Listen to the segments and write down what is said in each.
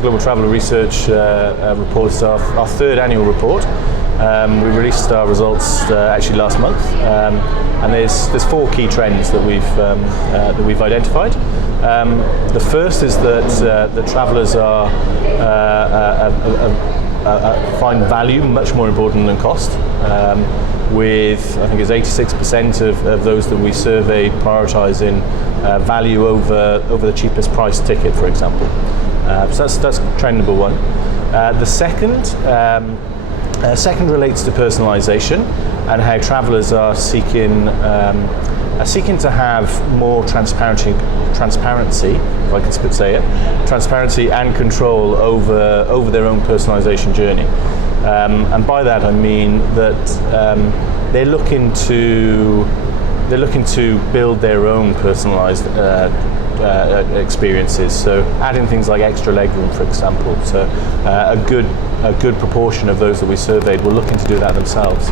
Global Traveller Research report is our third annual report. We released our results actually last month, and there's four key trends that we've identified. The first is that the travellers find value much more important than cost. With, I think it's 86% of those that we surveyed prioritising value over the cheapest price ticket, for example. So that's trend number one. The second relates to personalisation and how travellers are seeking to have more transparency, if I can say it, transparency and control over their own personalisation journey. And by that I mean that they're looking to build their own personalised experiences. So adding things like extra legroom, for example. So a good proportion of those that we surveyed were looking to do that themselves.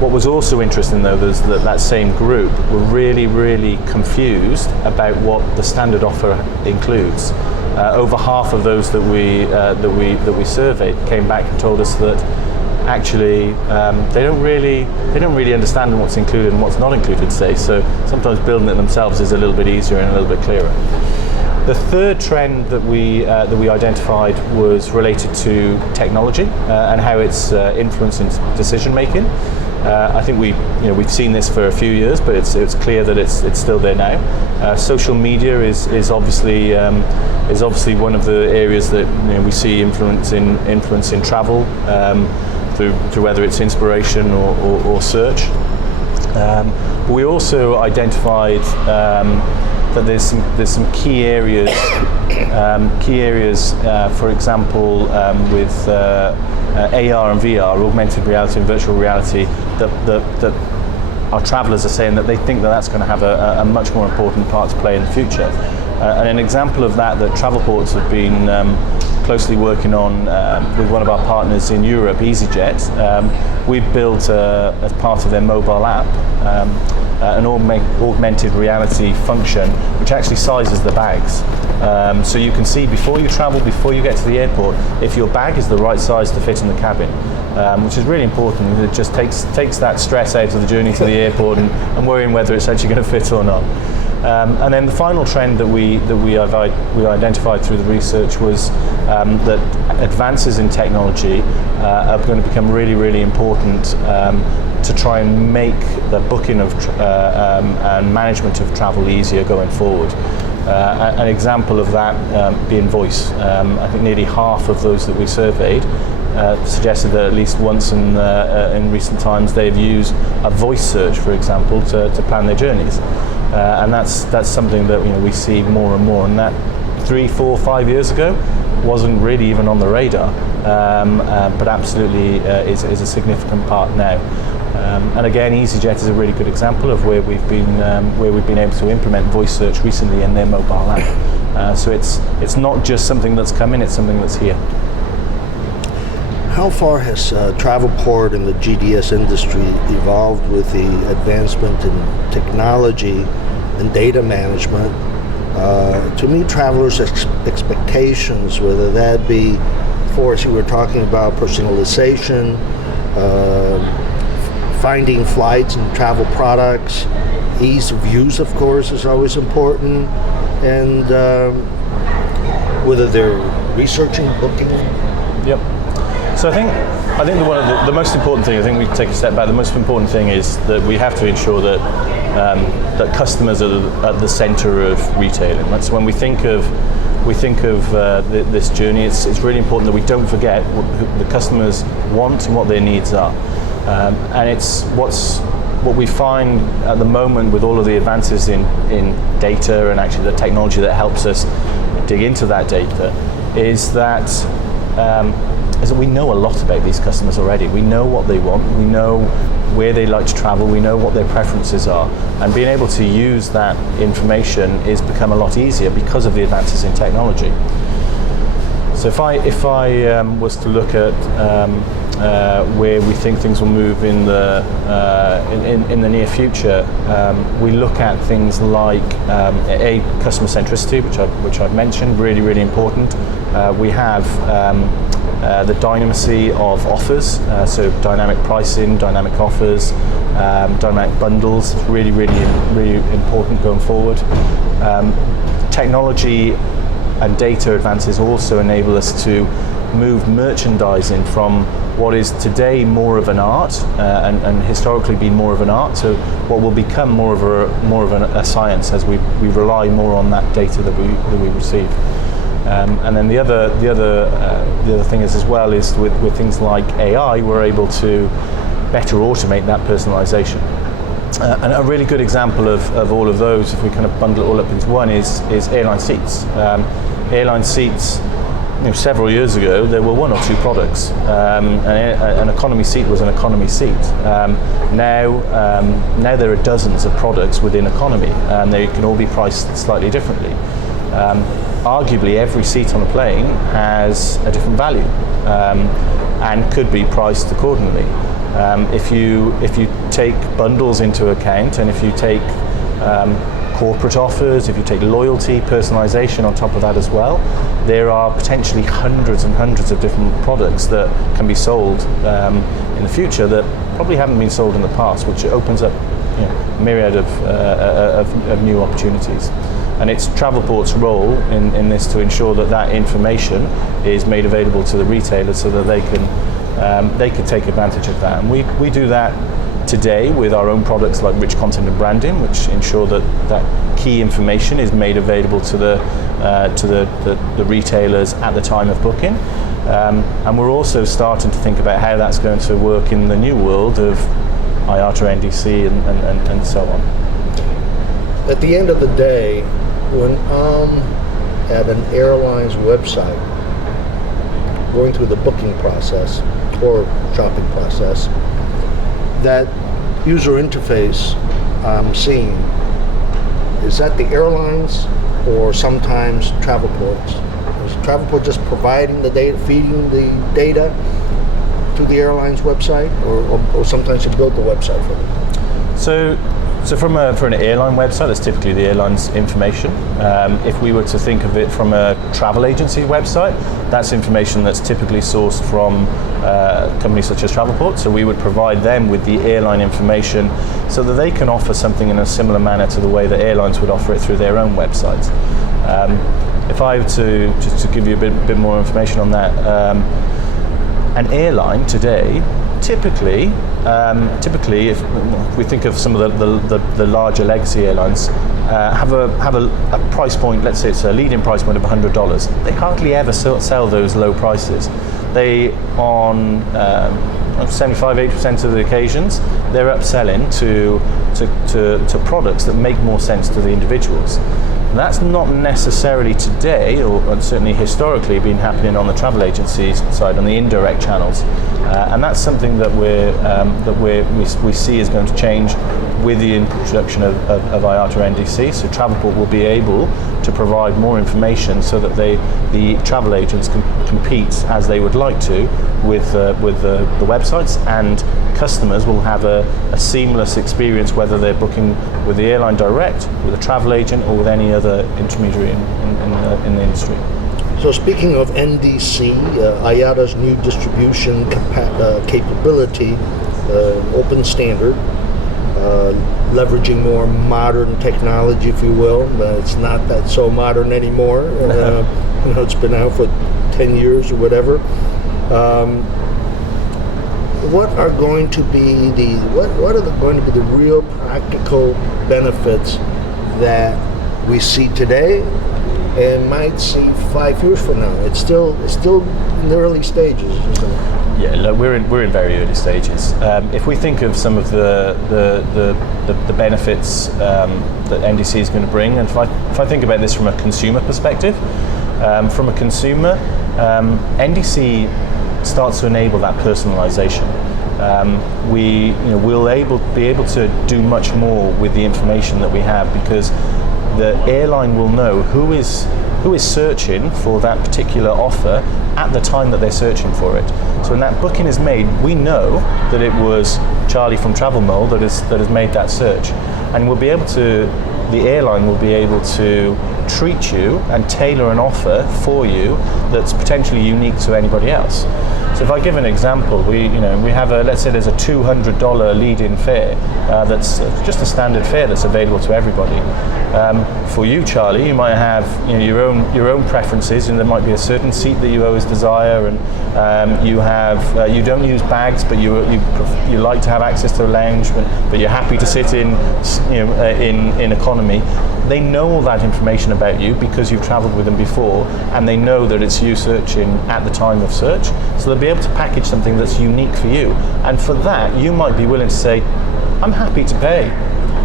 What was also interesting, though, is that same group were really confused about what the standard offer includes. Over half of those that we surveyed came back and told us that actually they don't really understand what's included and what's not included today. So sometimes building it themselves is a little bit easier and a little bit clearer. The third trend that we identified was related to technology and how it's influencing decision making. I think we've seen this for a few years, but it's clear that it's still there now. Social media is obviously one of the areas that we see influencing travel through whether it's inspiration or search. But we also identified that there's some key areas. For example, with AR and VR, augmented reality and virtual reality, that our travellers are saying that they think that's going to have a much more important part to play in the future. And an example of that Travelports have been closely working on with one of our partners in Europe, EasyJet. We've built, as part of their mobile app, an augmented reality function which actually sizes the bags. So you can see before you travel, before you get to the airport, if your bag is the right size to fit in the cabin, which is really important. It just takes that stress out of the journey to the airport and worrying whether it's actually going to fit or not. And then the final trend that we identified through the research was that advances in technology are going to become really important to try and make the booking of and management of travel easier going forward. An example of that being voice. I think nearly half of those that we surveyed suggested that at least once in recent times they've used a voice search, for example, to plan their journeys. And that's something that we see more and more, and that 3, 4, 5 years ago wasn't really even on the radar, but absolutely is a significant part now. And again, EasyJet is a really good example of where we've been able to implement voice search recently in their mobile app. So it's not just something that's coming; it's something that's here. How far has Travelport and the GDS industry evolved with the advancement in technology and data management to meet travelers' expectations, whether that be, for as you were talking about, personalization, finding flights and travel products, ease of use, of course, is always important, and whether they're researching, booking? Yep. So I think one of the most important thing, I think we take a step back, the most important thing is that we have to ensure that that customers are at the center of retailing. That's when we think of this journey, it's really important that we don't forget what the customers want and what their needs are. And it's what we find at the moment with all of the advances in data and actually the technology that helps us dig into that data is that we know a lot about these customers already. We know what they want, we know where they like to travel, we know what their preferences are, and being able to use that information is become a lot easier because of the advances in technology. So if I was to look at where we think things will move in the near future, we look at things like customer centricity, which I've mentioned, really important. We have the dynamacy of offers, so dynamic pricing, dynamic offers, dynamic bundles, really, really, really important going forward. Technology and data advances also enable us to move merchandising from what is today more of an art and historically been more of an art to what will become more of a science as we rely more on that data that we receive. And then the other thing is as well is with things like AI, we're able to better automate that personalization. And a really good example of all of those, if we kind of bundle it all up into one, is airline seats. Airline seats, several years ago, there were one or two products. An economy seat was an economy seat. Now there are dozens of products within economy, and they can all be priced slightly differently. Arguably, every seat on a plane has a different value and could be priced accordingly. If you take bundles into account, and if you take corporate offers, if you take loyalty, personalization on top of that as well, there are potentially hundreds and hundreds of different products that can be sold in the future that probably haven't been sold in the past, which opens up a myriad of new opportunities. And it's Travelport's role in this to ensure that information is made available to the retailers so that they can take advantage of that. And we do that today with our own products like rich content and branding, which ensure that key information is made available to the retailers at the time of booking. And we're also starting to think about how that's going to work in the new world of IATA, NDC, and so on. At the end of the day, when I'm at an airline's website, going through the booking process or shopping process, that user interface I'm seeing, is that the airlines or sometimes Travelport? Is Travelport just providing the data, feeding the data to the airline's website, or sometimes you build the website for them? So for an airline website, that's typically the airline's information. If we were to think of it from a travel agency website, that's information that's typically sourced from companies such as Travelport. So we would provide them with the airline information so that they can offer something in a similar manner to the way that airlines would offer it through their own websites. If I were to just to give you a bit more information on that, an airline today, typically, if we think of some of the larger legacy airlines, have a price point. Let's say it's a leading price point of $100. They hardly ever sell those low prices. They, on 75-80% of the occasions, they're upselling to products that make more sense to the individuals. And that's not necessarily today, or certainly historically, been happening on the travel agency side, on the indirect channels, and that's something that we see is going to change with the introduction of IATA NDC. So Travelport will be able to provide more information so that the travel agents can compete as they would like to with the websites, and customers will have a seamless experience whether they're booking with the airline direct, with a travel agent, or with any other intermediary in the industry. So speaking of NDC, IATA's new distribution capability, open standard, leveraging more modern technology, if you will. It's not that so modern anymore. It's been out for 10 years or whatever. What are going to be the real practical benefits that we see today and might see 5 years from now? It's still in the early stages. Yeah, look, we're in very early stages. If we think of some of the benefits that NDC is going to bring, and if I think about this from a consumer perspective, NDC starts to enable that personalization. We'll be able to do much more with the information that we have, because the airline will know who is searching for that particular offer at the time that they're searching for it. So when that booking is made, we know that it was Charlie from TravelMole that has made that search, and the airline will be able to treat you and tailor an offer for you that's potentially unique to anybody else. So if I give an example, we have let's say there's a $200 lead-in fare that's just a standard fare that's available to everybody. For you, Charlie, you might have your own preferences, and there might be a certain seat that you always desire, and you don't use bags, but you like to have access to a lounge, but you're happy to sit in economy. They know all that information about you because you've travelled with them before, and they know that it's you searching at the time of search. So they'll be able to package something that's unique for you. And for that, you might be willing to say, I'm happy to pay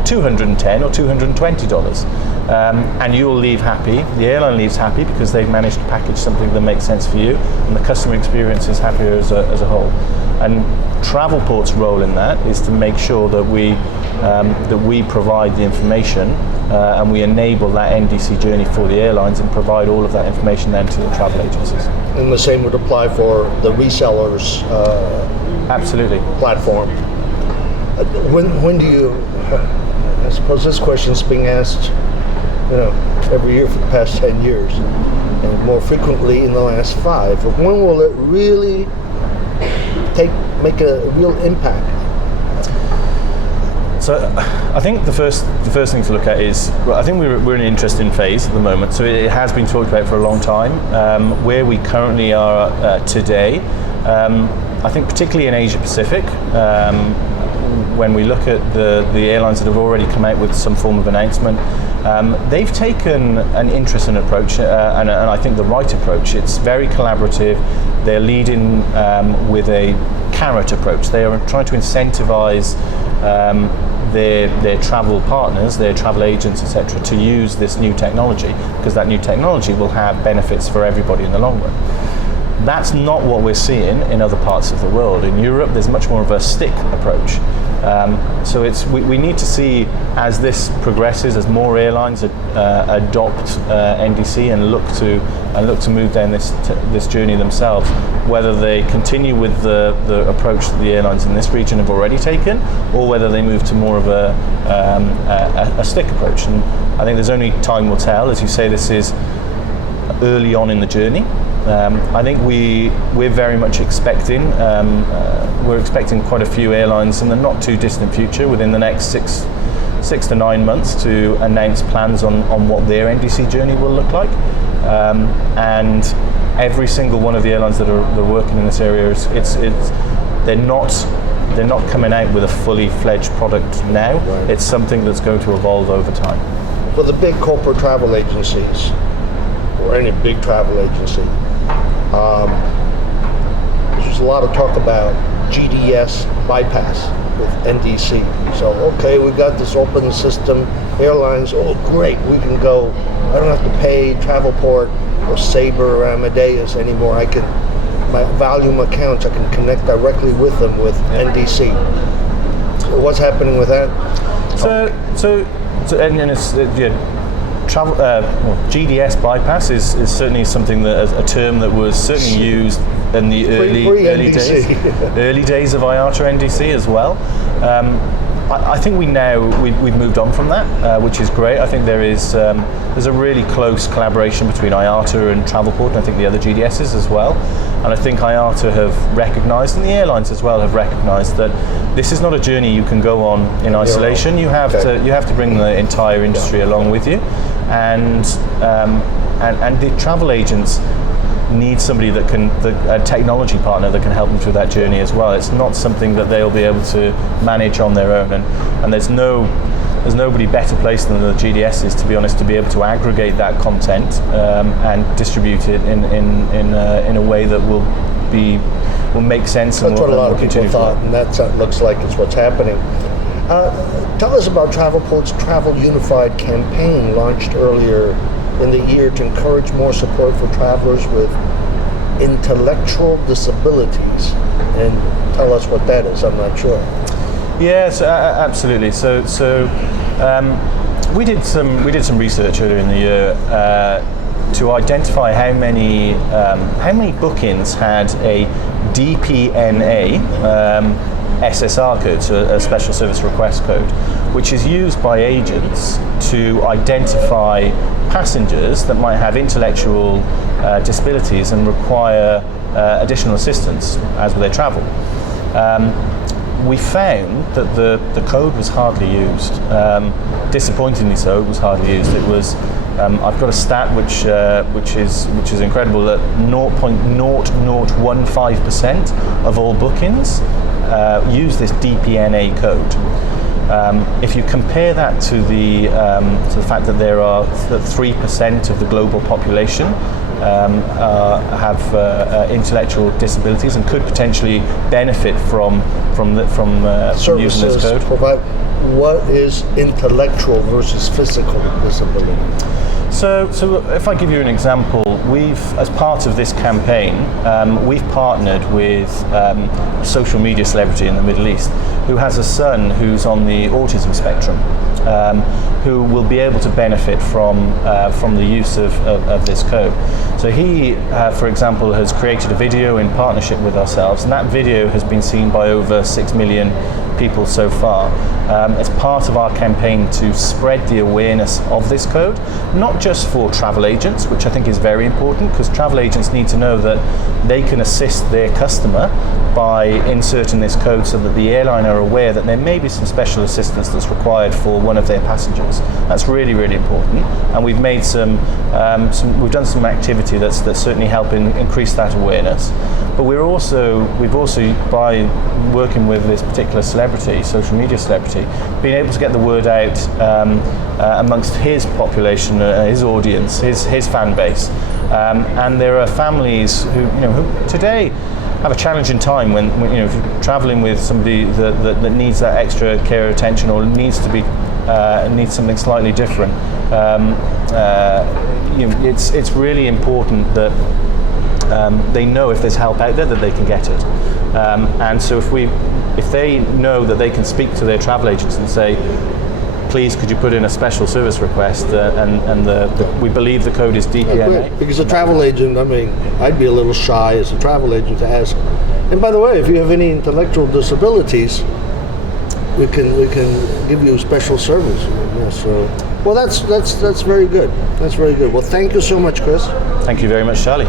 $210 or $220. And you'll leave happy, the airline leaves happy because they've managed to package something that makes sense for you, and the customer experience is happier as a whole. And Travelport's role in that is to make sure that we provide the information and we enable that NDC journey for the airlines and provide all of that information then to the travel agencies. And the same would apply for the resellers. Absolutely. Platform. When do you? I suppose this question's being asked, every year for the past 10 years, and more frequently in the last 5. When will it really make a real impact? So I think the first thing to look at is, I think we're in an interesting phase at the moment. So it has been talked about for a long time. Where we currently are today, I think particularly in Asia Pacific, when we look at the airlines that have already come out with some form of announcement, they've taken an interesting approach, and I think the right approach. It's very collaborative. They're leading with a carrot approach. They are trying to incentivize their travel partners, their travel agents, etc., to use this new technology, because that new technology will have benefits for everybody in the long run. That's not what we're seeing in other parts of the world. In Europe, there's much more of a stick approach. So we need to see, as this progresses, as more airlines adopt NDC and look to move down this journey themselves, whether they continue with the approach that the airlines in this region have already taken, or whether they move to more of a stick approach. And I think there's only time will tell. As you say, this is early on in the journey. I think we're very much expecting. We're expecting quite a few airlines in the not too distant future, within the next six to 9 months, to announce plans on what their NDC journey will look like. And every single one of the airlines that are working in this area, they're not coming out with a fully fledged product now. Right. It's something that's going to evolve over time. For the big corporate travel agencies, or any big travel agency, there's a lot of talk about GDS bypass with NDC. So, okay, we got this open system, airlines, great, we can go. I don't have to pay Travelport or Sabre or Amadeus anymore. My volume accounts, I can connect directly with them with NDC. What's happening with that? And it's, GDS bypass is certainly something that, a term that was certainly used in the early days of IATA NDC as well. I think we've moved on from that, which is great. I think there's a really close collaboration between IATA and Travelport, and I think the other GDSs as well. And I think IATA have recognised, and the airlines as well have recognised, that this is not a journey you can go on in isolation. You have to bring the entire industry along with you, and the travel agents need somebody a technology partner that can help them through that journey as well. It's not something that they'll be able to manage on their own, and there's nobody better placed than the GDSs, to be honest, to be able to aggregate that content and distribute it in a way that will make sense. That's what a lot of people thought, and that looks like it's what's happening. Tell us about Travelport's Travel Unified campaign, launched earlier in the year to encourage more support for travelers with intellectual disabilities. And tell us what that is. I'm not sure. Yes, absolutely. So we did some research earlier in the year to identify how many bookings had a DPNA, SSR code, so a special service request code, which is used by agents to identify passengers that might have intellectual disabilities and require additional assistance as they travel. We found that the code was hardly used. Disappointingly so, it was hardly used. It was. I've got a stat which is incredible, that 0.0015% of all bookings use this DPNA code. If you compare that to the fact that there are 3% of the global population have intellectual disabilities and could potentially benefit from using this code. Provide what is intellectual versus physical disability? So if I give you an example, as part of this campaign, we've partnered with a social media celebrity in the Middle East who has a son who's on the autism spectrum, who will be able to benefit from the use of this code. So he, for example, has created a video in partnership with ourselves, and that video has been seen by over 6 million people so far. As part of our campaign to spread the awareness of this code, not just for travel agents, which I think is very important, because travel agents need to know that they can assist their customer by inserting this code so that the airline are aware that there may be some special assistance that's required for one of their passengers. That's really, really important, and we've made we've done some activity that's certainly helping increase that awareness. But we've also, by working with this particular celebrity, social media celebrity, been able to get the word out amongst his population, his audience, his fan base. And there are families who today have a challenging time when if you're traveling with somebody that needs that extra care or attention, or needs something slightly different. It's really important that they know if there's help out there that they can get it. And so if they know that they can speak to their travel agents and say, please, could you put in a special service request, and we believe the code is DPNA. Because a travel agent, I'd be a little shy as a travel agent to ask. And by the way, if you have any intellectual disabilities, we can give you special service. So, well, that's very good. That's very good. Well, thank you so much, Chris. Thank you very much, Charlie.